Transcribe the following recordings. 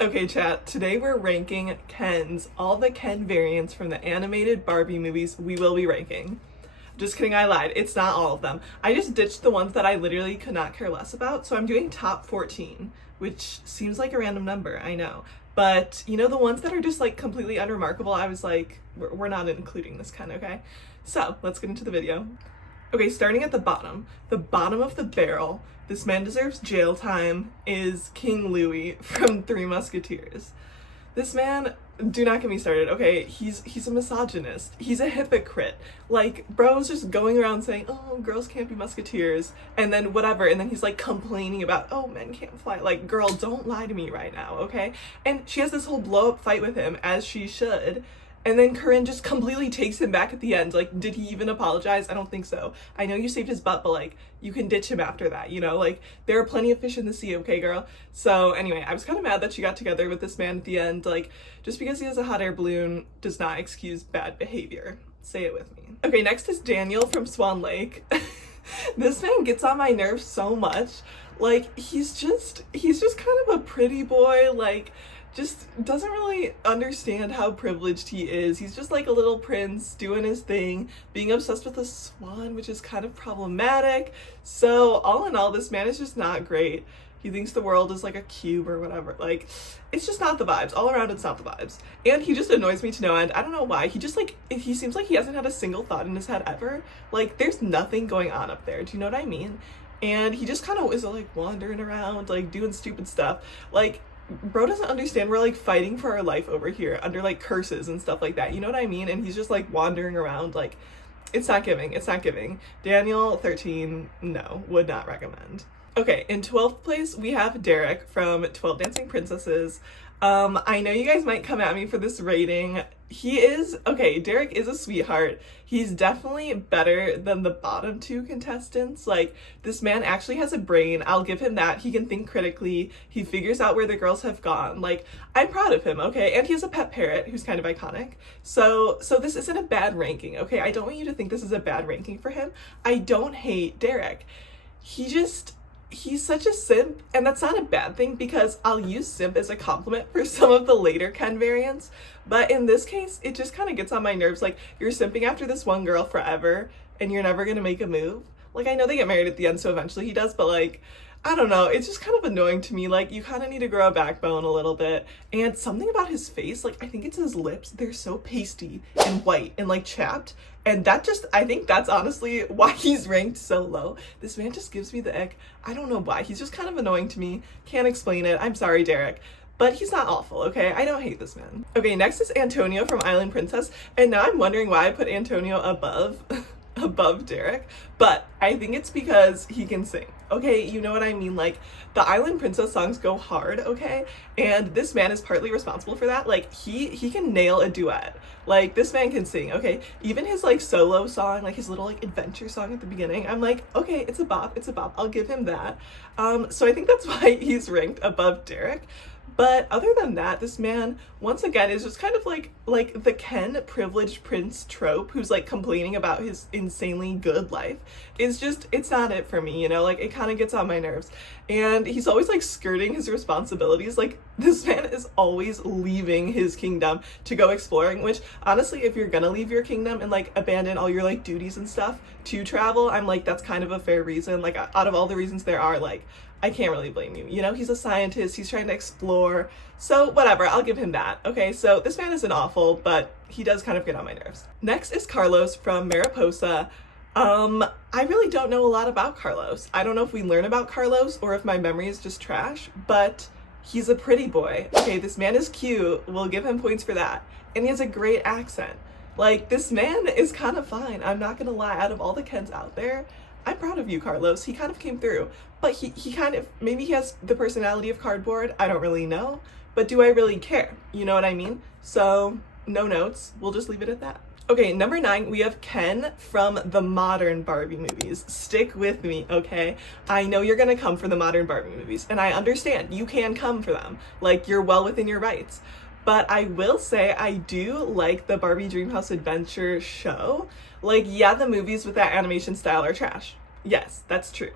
Okay, chat, today we're ranking Kens, all the Ken variants from the animated Barbie movies we will be ranking. Just kidding, I lied. It's not all of them. I just ditched the ones that I literally could not care less about, so I'm doing top 14, which seems like a random number, I know. But, you know, the ones that are just like completely unremarkable, I was like, we're not including this Ken, okay? So, let's get into the video. Okay, starting at the bottom of the barrel, this man deserves jail time, is King Louis from Three Musketeers. This man, do not get me started, okay? He's a misogynist. He's a hypocrite. Like, bro's just going around saying, oh, girls can't be musketeers, and then whatever, and then he's like complaining about, oh, men can't fly. Like, girl, don't lie to me right now, okay? And she has this whole blow-up fight with him, as she should. And then Corinne just completely takes him back at the end. Like, did he even apologize? I don't think so. I know you saved his butt, but like, you can ditch him after that, you know? Like, there are plenty of fish in the sea, okay, girl? So anyway, I was kind of mad that she got together with this man at the end. Like, just because he has a hot air balloon does not excuse bad behavior. Say it with me. Okay, next is Daniel from Swan Lake. This man gets on my nerves so much. Like, he's just kind of a pretty boy, like, just doesn't really understand how privileged he is. He's just like a little prince doing his thing, being obsessed with a swan, which is kind of problematic. So all in all, this man is just not great. He thinks the world is like a cube or whatever. Like, it's just not the vibes. All around, it's not the vibes. And he just annoys me to no end. I don't know why. He just like, he seems like he hasn't had a single thought in his head ever. Like, there's nothing going on up there. Do you know what I mean? And he just kind of is like wandering around, like doing stupid stuff. Like, bro doesn't understand we're like fighting for our life over here under like curses and stuff like that, you know what I mean? And he's just like wandering around. Like, it's not giving. Daniel, 13, no, would not recommend. Okay, in 12th place we have Derek from 12 Dancing Princesses. I know you guys might come at me for this rating. Derek is a sweetheart. He's definitely better than the bottom two contestants. Like, this man actually has a brain. I'll give him that. He can think critically. He figures out where the girls have gone. Like, I'm proud of him, okay? And he has a pet parrot who's kind of iconic. So this isn't a bad ranking, okay? I don't want you to think this is a bad ranking for him. I don't hate Derek. He's such a simp, and that's not a bad thing because I'll use simp as a compliment for some of the later Ken variants, but in this case, it just kind of gets on my nerves. Like, you're simping after this one girl forever, and you're never gonna make a move. Like, I know they get married at the end, so eventually he does, but like, I don't know, it's just kind of annoying to me. Like, you kind of need to grow a backbone a little bit. And something about his face, like, I think it's his lips, they're so pasty and white and like chapped, and I think that's honestly why he's ranked so low. This man just gives me the ick. I don't know why. He's just kind of annoying to me. Can't explain it. I'm sorry, Derek. But he's not awful, okay? I don't hate this man. Okay, next is Antonio from Island Princess, and now I'm wondering why I put Antonio above Derek, but I think it's because he can sing. Okay, you know what I mean? Like, the Island Princess songs go hard, okay? And this man is partly responsible for that. Like, he can nail a duet. Like, this man can sing, okay? Even his like solo song, like his little like adventure song at the beginning, I'm like, okay, it's a bop. I'll give him that. So I think that's why he's ranked above Derek. But other than that, this man, once again, is just kind of like the Ken privileged prince trope who's like complaining about his insanely good life. It's not it for me, you know? Like, it kind of gets on my nerves. And he's always like skirting his responsibilities. Like, this man is always leaving his kingdom to go exploring, which honestly, if you're gonna leave your kingdom and like abandon all your like duties and stuff to travel, I'm like, that's kind of a fair reason. Like, out of all the reasons there are, like, I can't really blame you. You know, he's a scientist, he's trying to explore, so whatever, I'll give him that. Okay, so this man isn't awful, but he does kind of get on my nerves. Next is Carlos from Mariposa. I really don't know a lot about Carlos. I don't know if we learn about Carlos or if my memory is just trash, but he's a pretty boy. Okay, this man is cute, we'll give him points for that. And he has a great accent. Like, this man is kind of fine, I'm not gonna lie. Out of all the Kens out there, I'm proud of you, Carlos. He kind of came through, but he kind of, maybe he has the personality of cardboard. I don't really know, but do I really care? You know what I mean? So no notes, we'll just leave it at that. Okay, number 9, we have Ken from the modern Barbie movies. Stick with me, okay? I know you're gonna come for the modern Barbie movies, and I understand you can come for them. Like, you're well within your rights. But I will say I do like the Barbie Dreamhouse Adventure show. Like, yeah, the movies with that animation style are trash. Yes, that's true.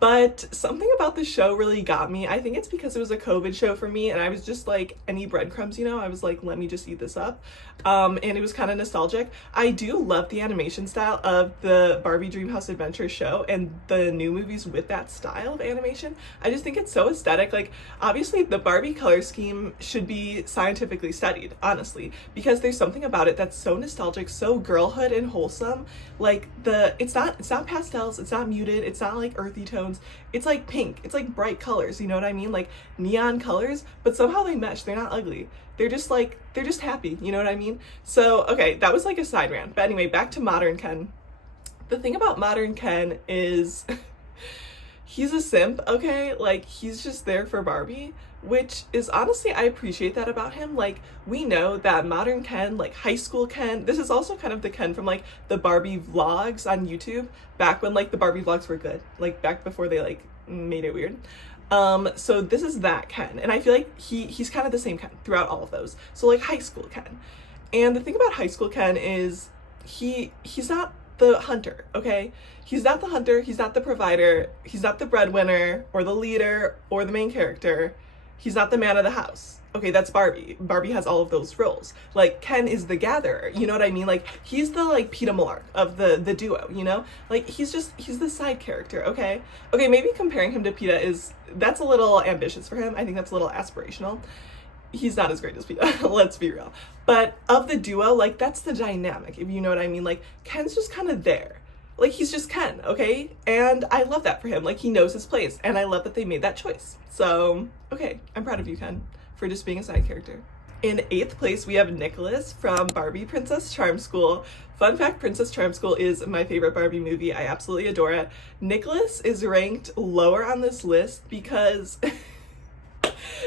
But something about the show really got me. I think it's because it was a COVID show for me, and I was just like, any breadcrumbs, you know, I was like, let me just eat this up. And it was kind of nostalgic. I do love the animation style of the Barbie Dreamhouse Adventure show and the new movies with that style of animation. I just think it's so aesthetic. Like, obviously the Barbie color scheme should be scientifically studied, honestly, because there's something about it that's so nostalgic, so girlhood and wholesome. Like, it's not pastels, it's not muted, it's not like earthy tones. It's like pink, it's like bright colors, you know what I mean? Like neon colors, but somehow they mesh. They're not ugly. They're just happy, you know what I mean? So, okay, that was like a side rant. But anyway, back to modern Ken. The thing about modern Ken is he's a simp, okay? Like, he's just there for Barbie, which is honestly, I appreciate that about him. Like, we know that modern Ken, like high school Ken, this is also kind of the Ken from like the Barbie vlogs on YouTube, back when like the Barbie vlogs were good, like back before they like made it weird. So this is that Ken, and I feel like he's kind of the same Ken throughout all of those. So like high school Ken. And the thing about high school Ken is he's not the hunter, okay? He's not the hunter, he's not the provider, he's not the breadwinner or the leader or the main character. He's not the man of the house. Okay, that's Barbie. Barbie has all of those roles. Like, Ken is the gatherer, you know what I mean? Like, he's the, like, Peeta Mellark of the duo, you know? Like, he's the side character, okay? Okay, maybe comparing him to Peeta that's a little ambitious for him. I think that's a little aspirational. He's not as great as Peeta, let's be real. But of the duo, like, that's the dynamic, if you know what I mean. Like, Ken's just kind of there. Like, he's just Ken, okay? And I love that for him. Like, he knows his place, and I love that they made that choice. So, okay, I'm proud of you, Ken, for just being a side character. In 8th place, we have Nicholas from Barbie Princess Charm School. Fun fact, Princess Charm School is my favorite Barbie movie. I absolutely adore it. Nicholas is ranked lower on this list because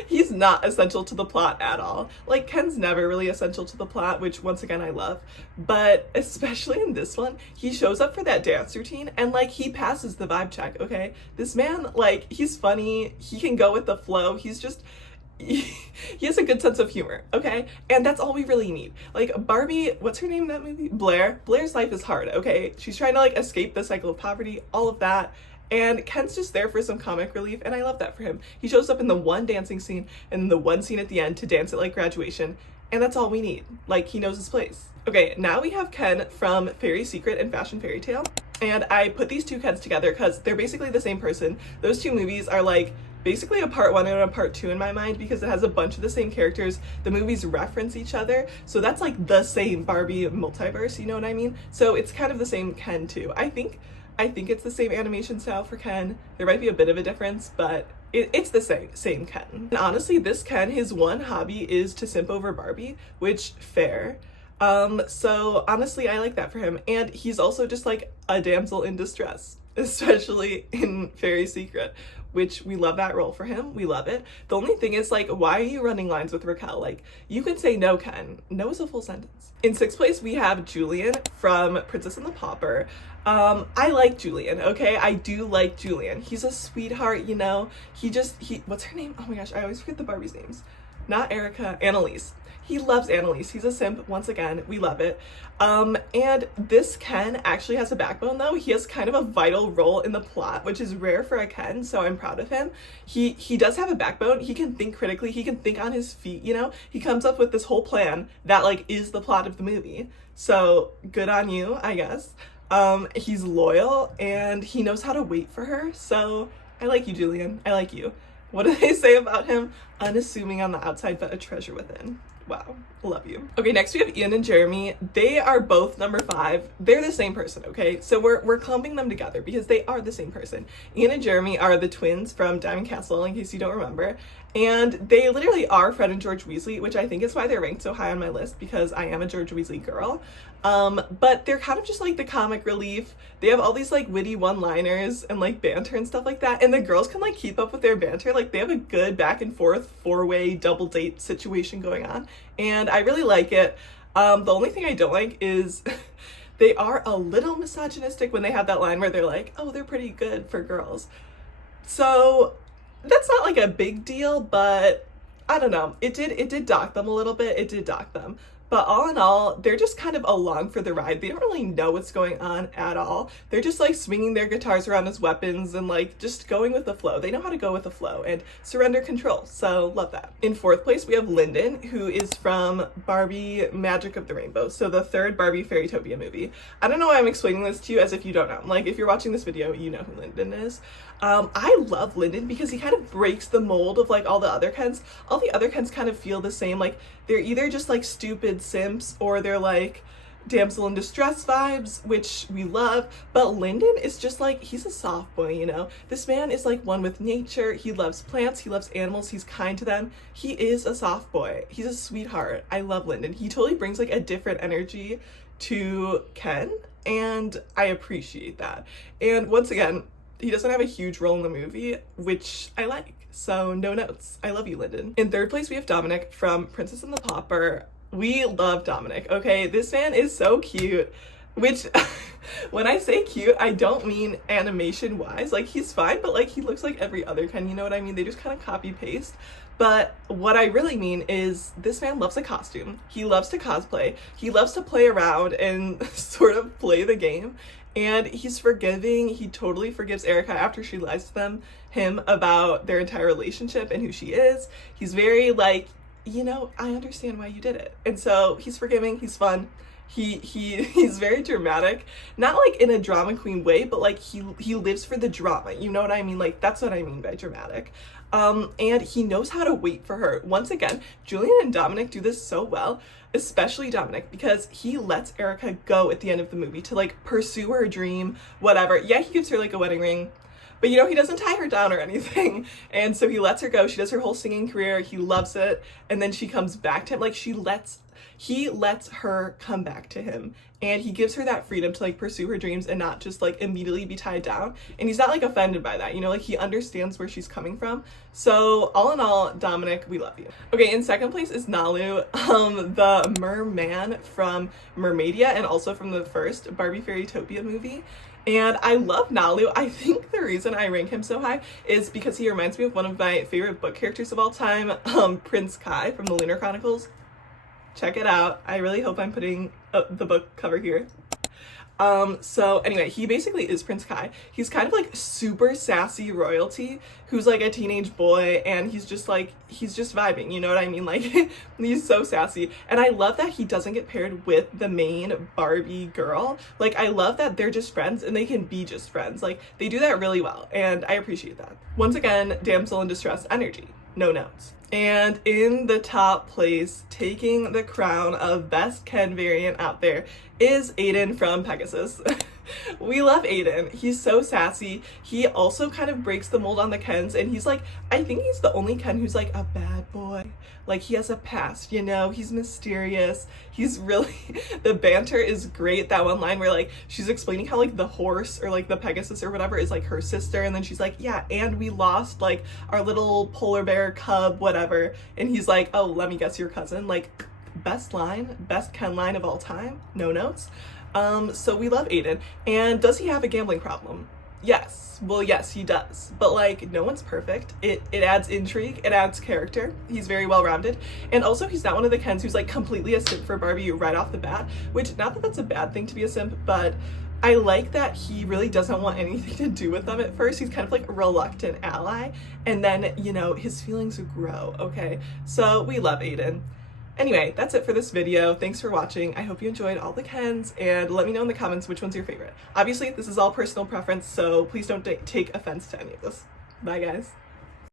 he's not essential to the plot at all. Like, Ken's never really essential to the plot, which once again I love, but especially in this one, he shows up for that dance routine and like he passes the vibe check, okay? This man, like, he's funny, he can go with the flow, he has a good sense of humor, okay? And that's all we really need. Like, Barbie, what's her name in that movie? Blair's life is hard, okay? She's trying to like escape the cycle of poverty, all of that. And Ken's just there for some comic relief, and I love that for him. He shows up in the one dancing scene and the one scene at the end to dance at like graduation, and that's all we need. Like, he knows his place. Okay, now we have Ken from Fairy Secret and Fashion Fairy Tale, and I put these two Kens together because they're basically the same person. Those two movies are like basically a part 1 and a part 2 in my mind because it has a bunch of the same characters. The movies reference each other, so that's like the same Barbie multiverse, you know what I mean? So it's kind of the same Ken too. I think it's the same animation style for Ken. There might be a bit of a difference, but it's the same Ken. And honestly, this Ken, his one hobby is to simp over Barbie, which fair. So honestly, I like that for him. And he's also just like a damsel in distress, especially in Fairy Secret, which we love that role for him. We love it. The only thing is, like, why are you running lines with Raquel? Like, you can say no, Ken. No is a full sentence. In 6th place, we have Julian from Princess and the Pauper. I like Julian, okay? I do like Julian. He's a sweetheart, you know? What's her name? Oh my gosh, I always forget the Barbies' names. Not Erica, Annalise. He loves Annalise. He's a simp, once again. We love it. And this Ken actually has a backbone, though. He has kind of a vital role in the plot, which is rare for a Ken, so I'm proud of him. He does have a backbone. He can think critically. He can think on his feet, you know? He comes up with this whole plan that, like, is the plot of the movie. So, good on you, I guess. He's loyal, and he knows how to wait for her, so I like you, Julian. I like you. What do they say about him? Unassuming on the outside, but a treasure within. Wow, love you. Okay, next we have Ian and Jeremy. They are both number 5. They're the same person, okay? So we're clumping them together because they are the same person. Ian and Jeremy are the twins from Diamond Castle, in case you don't remember. And they literally are Fred and George Weasley, which I think is why they're ranked so high on my list, because I am a George Weasley girl. But they're kind of just like the comic relief. They have all these like witty one-liners and like banter and stuff like that. And the girls can like keep up with their banter. Like, they have a good back and forth 4-way double date situation going on. And I really like it. The only thing I don't like is they are a little misogynistic when they have that line where they're like, oh, they're pretty good for girls. So that's not like a big deal, but I don't know. It did dock them a little bit. It did dock them. But all in all, they're just kind of along for the ride. They don't really know what's going on at all. They're just like swinging their guitars around as weapons and like just going with the flow. They know how to go with the flow and surrender control. So love that. In fourth place, we have Lyndon, who is from Barbie Magic of the Rainbow. So the third Barbie Fairytopia movie. I don't know why I'm explaining this to you as if you don't know. Like if you're watching this video, you know who Lyndon is. I love Lyndon because he kind of breaks the mold of like all the other Kens. All the other Kens kind of feel the same. Like they're either just like stupid simps or they're like damsel in distress vibes, which we love. But Lyndon is just like, he's a soft boy, you know? This man is like one with nature. He loves plants. He loves animals. He's kind to them. He is a soft boy. He's a sweetheart. I love Lyndon. He totally brings like a different energy to Ken, and I appreciate that. And once again, he doesn't have a huge role in the movie, which I like. So no notes. I love you, Lyndon. In third place, we have Dominic from Princess and the Pauper. We love Dominic, okay? This man is so cute, which when I say cute, I don't mean animation wise. Like he's fine, but like he looks like every other Ken, you know what I mean? They just kind of copy paste. But what I really mean is this man loves a costume. He loves to cosplay. He loves to play around and sort of play the game. And he's forgiving. He totally forgives Erica after she lies to him about their entire relationship and who she is. He's very like, you know, I understand why you did it. And so he's forgiving, he's fun. He's very dramatic. Not like in a drama queen way, but like he lives for the drama. You know what I mean? Like that's what I mean by dramatic. And he knows how to wait for her. Once again, Julian and Dominic do this so well, especially Dominic, because he lets Erica go at the end of the movie to like pursue her dream, whatever. Yeah, he gives her like a wedding ring, but you know, he doesn't tie her down or anything. And so he lets her go. She does her whole singing career. He loves it. And then she comes back to him. Like he lets her come back to him, and he gives her that freedom to like pursue her dreams and not just like immediately be tied down. And he's not like offended by that, you know, like he understands where she's coming from. So all in all, Dominic, we love you. Okay, in second place is Nalu, the merman from Mermaidia and also from the first Barbie Fairytopia movie. And I love Nalu. I think the reason I rank him so high is because he reminds me of one of my favorite book characters of all time, Prince Kai from the Lunar Chronicles. Check it out. I really hope I'm putting the book cover here. So anyway, he basically is Prince Kai. He's kind of like super sassy royalty who's like a teenage boy, and he's just vibing, you know what I mean? Like he's so sassy. And I love that he doesn't get paired with the main Barbie girl. Like I love that they're just friends and they can be just friends. Like they do that really well, and I appreciate that. Once again, damsel in distress energy. No notes. And in the top place, taking the crown of best Ken variant out there, is Aiden from Pegasus. We love Aiden. He's so sassy. He also kind of breaks the mold on the Kens, and he's like, I think he's the only Ken who's like a bad boy. Like he has a past, you know, he's mysterious. He's really, the banter is great. That one line where like she's explaining how like the horse or like the Pegasus or whatever is like her sister, and then she's like, yeah, and we lost like our little polar bear cub, whatever. And he's like, oh, let me guess, your cousin. Like best line, best Ken line of all time. No notes. So we love Aiden. And does he have a gambling problem? Yes. Well, yes, he does. But like, no one's perfect. It adds intrigue. It adds character. He's very well-rounded. And also, he's not one of the Kens who's like completely a simp for Barbie right off the bat, which not that that's a bad thing to be a simp, but I like that he really doesn't want anything to do with them at first. He's kind of like a reluctant ally. And then, you know, his feelings grow, okay? So we love Aiden. Anyway, that's it for this video. Thanks for watching. I hope you enjoyed all the Kens, and let me know in the comments which one's your favorite. Obviously, this is all personal preference, so please don't take offense to any of this. Bye, guys.